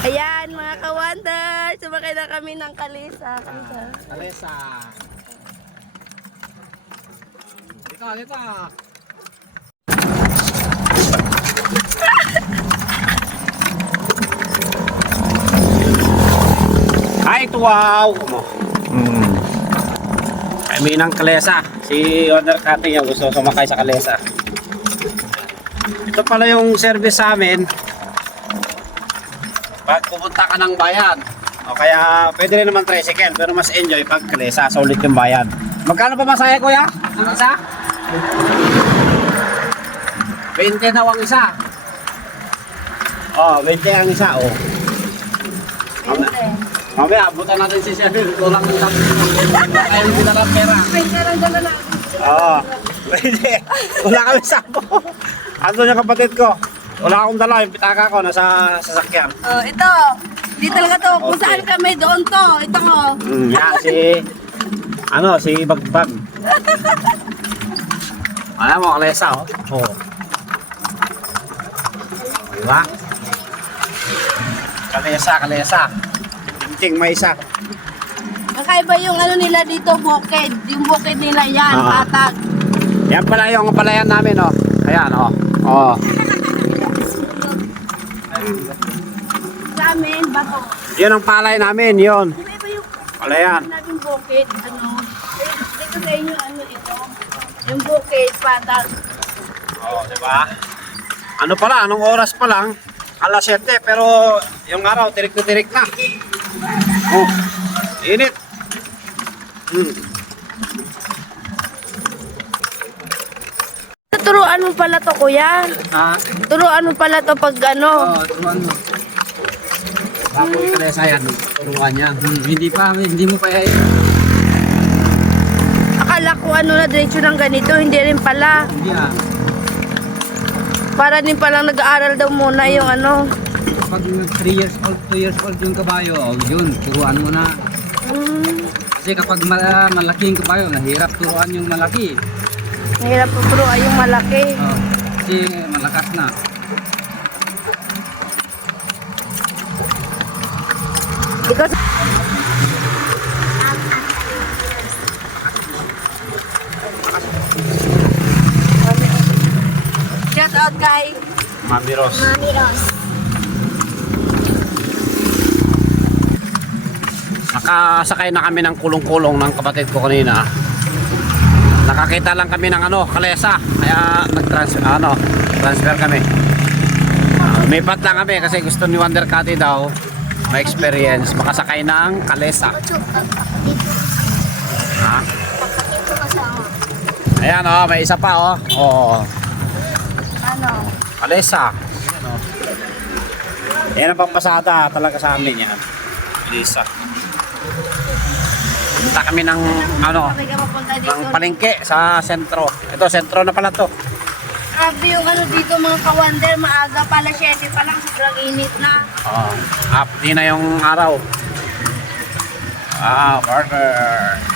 Ayan mga ka-wonder, sumakay na kami ng kalesa. Kalesa. Dito, dito. Ay, wow! Kami ng kalesa. Si Wonder Cutting yung gusto sumakay sa kalesa. Ito pala yung service sa amin. Pag pupunta ka ng bayan, o kaya pwede rin naman tricycle, pero mas enjoy pag kalesa, sulit yung bayan. Magkano pa masaya, kuya? Ang isa? 20 daw ang isa. Oh, 20 ang isa, oh. Mamaya, abutan natin si Chef. Kulang yung sabi. Kaya hindi na lang pera. Oo. Pwede. Wala kami sako. Ando yung kapatid ko. Wala akong dala. Yung pitaka ko nasa sasakyan. Oh, ito. Di talaga to. Kung Okay. saan kami, doon to. Ito ko. Yan, si Bagbag. Alam mo, kalesa, oh. Oo. Diba? Kalesa. Ting may isa. Kakaiba yung ano nila dito, bukid. Yung bukid nila yan, Ah. patag. Yan pala yung palayan namin, oh. Ayan, oh. Oh. Sa amin, bato. Yun ang palay namin, yun. Kakaiba yung Palayan. namin bukid, ano. Dito sa inyo, ano ito. Yung bukid, patag. Oh, di ba? Ano pala, anong oras pa lang? Alas 7, pero yung araw, tirik na tirik na. Oh, init. Turuan mo pala to, kuya. Ah, Turuan mo pala to pag ano. turuan mo. Tapos kalesa yan, turuan niya. Hindi mo pa Akala ko ano na diretso ng ganito, hindi rin pala. Hindi ah. Para din palang nag-aaral daw muna yung ano. Pag 3 years old, 2 years old yung kabayo, oh, yun, turuan mo na. Kasi kapag malaki yung kabayo, nahirap turuan yung malaki. Mahirap po turuan yung malaki. Oh, kasi malakas na. Because shout out kay Mami Ros. Mami Ros. Nakasakay na kami ng kulong-kulong ng kapatid ko kanina. Nakakita lang kami ng kalesa. Kaya transfer kami. Lumipat lang kami kasi gusto ni Wonder Cutting daw may experience makasakay ng kalesa. Ha? Ayan, oh, may isa pa, oh. Oh. Ano? Kalesa. Ayan, oh. Yan ang pampasada talaga sa amin yan. Kalesa. Punta kami ng Kami ka mapunta dito. ng palengke sa sentro. Ito, sentro na pala to. Grabe yung ano dito mga ka-wonder, maaga pala 7 pa lang, sobrang init na. Oh, di na yung araw. Burger.